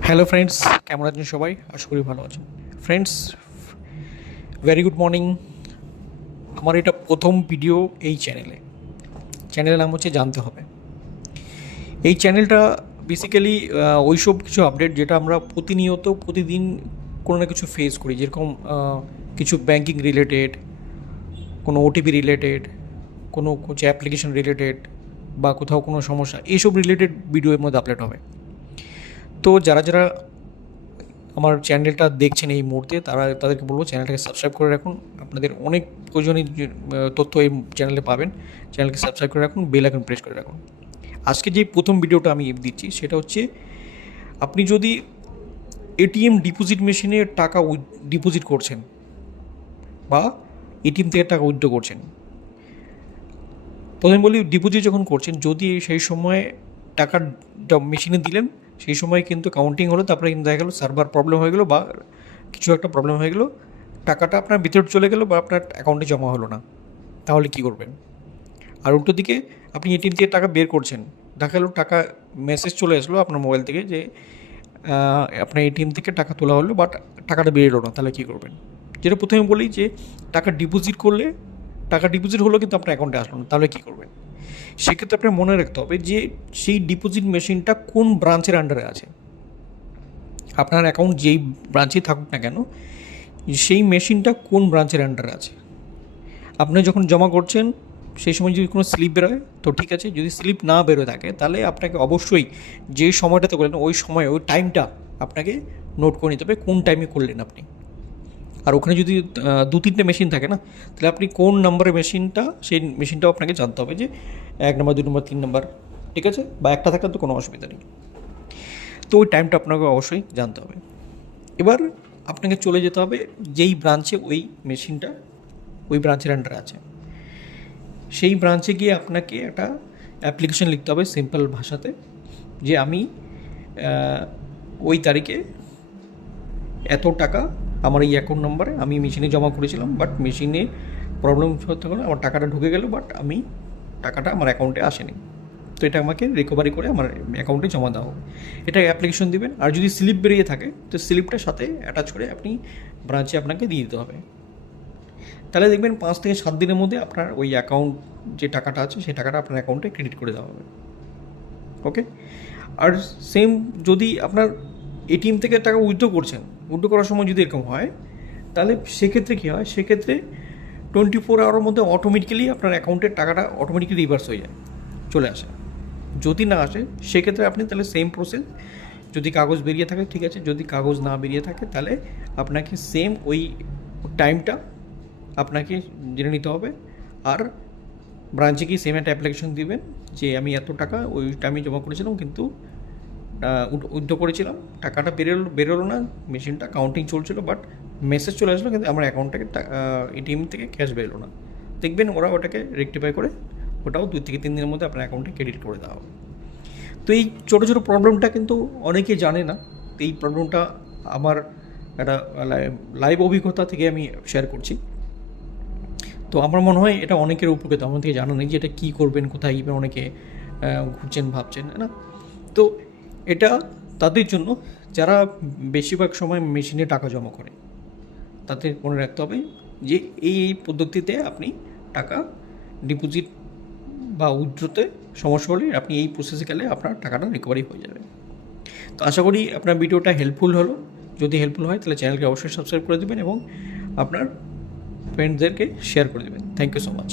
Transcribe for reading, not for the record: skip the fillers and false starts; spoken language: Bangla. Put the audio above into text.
হ্যালো ফ্রেন্ডস, কেমন আছেন সবাই? আশা করি ভালো আছেন। Friends, very good morning. আমার এটা প্রথম ভিডিও এই চ্যানেলের নাম হচ্ছে জানতে হবে। এই চ্যানেলটা বেসিক্যালি ওইসব কিছু আপডেট যেটা আমরা প্রতিদিন কোনো না কিছু ফেস করি, যেরকম কিছু ব্যাংকিং রিলেটেড, কোনো ওটিপি রিলেটেড, কোনো কিছু অ্যাপ্লিকেশন রিলেটেড বা কোথাও কোনো সমস্যা, এইসব রিলেটেড ভিডিও এর মধ্যে আপলোড হবে। তো যারা আমার চ্যানেলটা দেখছেন এই মুহূর্তে, তাদেরকে বলবো চ্যানেলটাকে সাবস্ক্রাইব করে রাখুন। আপনাদের অনেক প্রয়োজনীয় তথ্য এই চ্যানেলে পাবেন। চ্যানেলকে সাবস্ক্রাইব করে রাখুন, বেল আইকন প্রেস করে রাখুন। আজকে যে প্রথম ভিডিওটা আমি দিচ্ছি সেটা হচ্ছে, আপনি যদি এটিএম ডিপোজিট মেশিনে টাকা ডিপোজিট করছেন বা এটিএম থেকে টাকা উইথড্র করছেন, প্রথমে বলি ডিপোজিট যখন করছেন, যদি সেই সময় টাকাটা মেশিনে দিলেন, সেই সময় কিন্তু কাউন্টিং হলো, তারপরে কিন্তু দেখা গেলো সার্ভার প্রবলেম হয়ে গেলো বা কিছু একটা প্রবলেম হয়ে গেলো, টাকাটা আপনার ভিতরে চলে গেলো বা আপনার অ্যাকাউন্টে জমা হলো না, তাহলে কী করবেন? আর উল্টো দিকে আপনি এটিএম থেকে টাকা বের করছেন, দেখা গেলো টাকা মেসেজ চলে আসলো আপনার মোবাইল থেকে যে আপনার এটিএম থেকে টাকা তোলা হলো বাট টাকাটা বেরোলো না, তাহলে কী করবেন? যেটা প্রথমে বলি যে টাকা ডিপোজিট করলে, টাকা ডিপোজিট হলো কিন্তু আপনার অ্যাকাউন্টে আসলো না, তাহলে কী করবেন? সেক্ষেত্রে আপনার মনে রাখতে হবে যে সেই ডিপোজিট মেশিনটা কোন ব্রাঞ্চের আন্ডারে আছে। আপনার অ্যাকাউন্ট যেই ব্রাঞ্চেই থাকুক না কেন, সেই মেশিনটা কোন ব্রাঞ্চের আন্ডারে আছে। আপনি যখন জমা করছেন সেই সময় যদি কোনো স্লিপ বেরোয় তো ঠিক আছে, যদি স্লিপ না বেরোয় থাকে তাহলে আপনাকে অবশ্যই যে সময়টাতে করলেন ওই সময় ওই টাইমটা আপনাকে নোট করে নিতে হবে, কোন টাইমে করলেন আপনি। আর ওখানে যদি 2-3টে মেশিন থাকে না, তাহলে আপনি কোন নাম্বারের মেশিনটা, সেই মেশিনটাও আপনাকে জানতে হবে যে 1 নম্বর, 2 নম্বর, 3 নম্বর, ঠিক আছে? বা একটা থাকলে তো কোনো অসুবিধা নেই। তো ওই টাইমটা আপনাকে অবশ্যই জানতে হবে। এবার আপনাকে চলে যেতে হবে যেই ব্রাঞ্চে ওই মেশিনটা ওই ব্রাঞ্চের আন্ডারে আছে, সেই ব্রাঞ্চে গিয়ে আপনাকে একটা অ্যাপ্লিকেশন লিখতে হবে সিম্পল ভাষাতে, যে আমি ওই তারিখে এত টাকা আমার এই অ্যাকাউন্ট নম্বরে আমি মেশিনে জমা করেছিলাম, বাট মেশিনে প্রবলেম হতে হলে আমার টাকাটা ঢুকে গেল, বাট টাকাটা আমার অ্যাকাউন্টে আসেনি। তো এটা আমাকে রিকভারি করে আমার অ্যাকাউন্টে জমা দেওয়া হবে, এটা অ্যাপ্লিকেশন দিবেন। আর যদি স্লিপ বেরিয়ে থাকে তো স্লিপটার সাথে অ্যাটাচ করে আপনি ব্রাঞ্চে আপনাকে দিয়ে দিতে হবে। তাহলে দেখবেন 5 থেকে 7 দিনের মধ্যে আপনার ওই অ্যাকাউন্ট যে টাকাটা আছে সেই টাকাটা আপনার অ্যাকাউন্টে ক্রেডিট করে দেওয়া হবে। ওকে। আর সেম যদি আপনার এটিএম থেকে টাকা উইথড্র করার সময় যদি এরকম হয়, তাহলে সেক্ষেত্রে কী হয়? সেক্ষেত্রে 24 আওয়ারের মধ্যে অটোমেটিক্যালি আপনার অ্যাকাউন্টের টাকাটা অটোমেটিক্যালি রিভার্স হয়ে যায়, চলে আসে। যদি না আসে সেক্ষেত্রে আপনি তাহলে সেম প্রসেস, যদি কাগজ বেরিয়ে থাকে ঠিক আছে, যদি কাগজ না বেরিয়ে থাকে তাহলে আপনাকে সেম ওই টাইমটা আপনাকে জেনে নিতে হবে। আর ব্রাঞ্চে গিয়ে সেম একটা অ্যাপ্লিকেশন দিবেন যে আমি এত টাকা ওই টাইমে জমা করেছিলাম, কিন্তু উইথড্র করেছিলাম, টাকাটা বেরোলো না, মেশিনটা কাউন্টিং চলছিল, বাট মেসেজ চলে আসলো কিন্তু আমার অ্যাকাউন্ট থেকে এটিএম থেকে ক্যাশ বেরোলো না। দেখবেন ওরা ওটাকে রেকটিফাই করে ওটাও 2 থেকে 3 দিনের মধ্যে আপনার অ্যাকাউন্টে ক্রেডিট করে দেওয়া হবে। তো এই ছোটো ছোটো প্রবলেমটা কিন্তু অনেকে জানে না। তো এই প্রবলেমটা আমার একটা লাইভ অভিজ্ঞতা থেকে আমি শেয়ার করছি। তো আমার মনে হয় এটা অনেকের উপকৃত, আমার থেকে জানা নেই যে এটা কী করবেন, কোথায় গিয়ে অনেকে ঘুরছেন ভাবছেন, না? তো এটা তাদের জন্য যারা বেশিরভাগ সময় মেশিনে টাকা জমা করে, তাদের মনে রাখতে হবে যে এই পদ্ধতিতে আপনি টাকা ডিপোজিট বা উইথড্রতে সমস্যা হলে আপনি এই প্রসেসে গেলে আপনার টাকাটা রিকভারি হয়ে যাবে। তো আশা করি আপনার ভিডিওটা হেল্পফুল হলো। যদি হেল্পফুল হয় তাহলে চ্যানেলকে অবশ্যই সাবস্ক্রাইব করে দেবেন এবং আপনার ফ্রেন্ডদেরকে শেয়ার করে দেবেন। Thank you so much.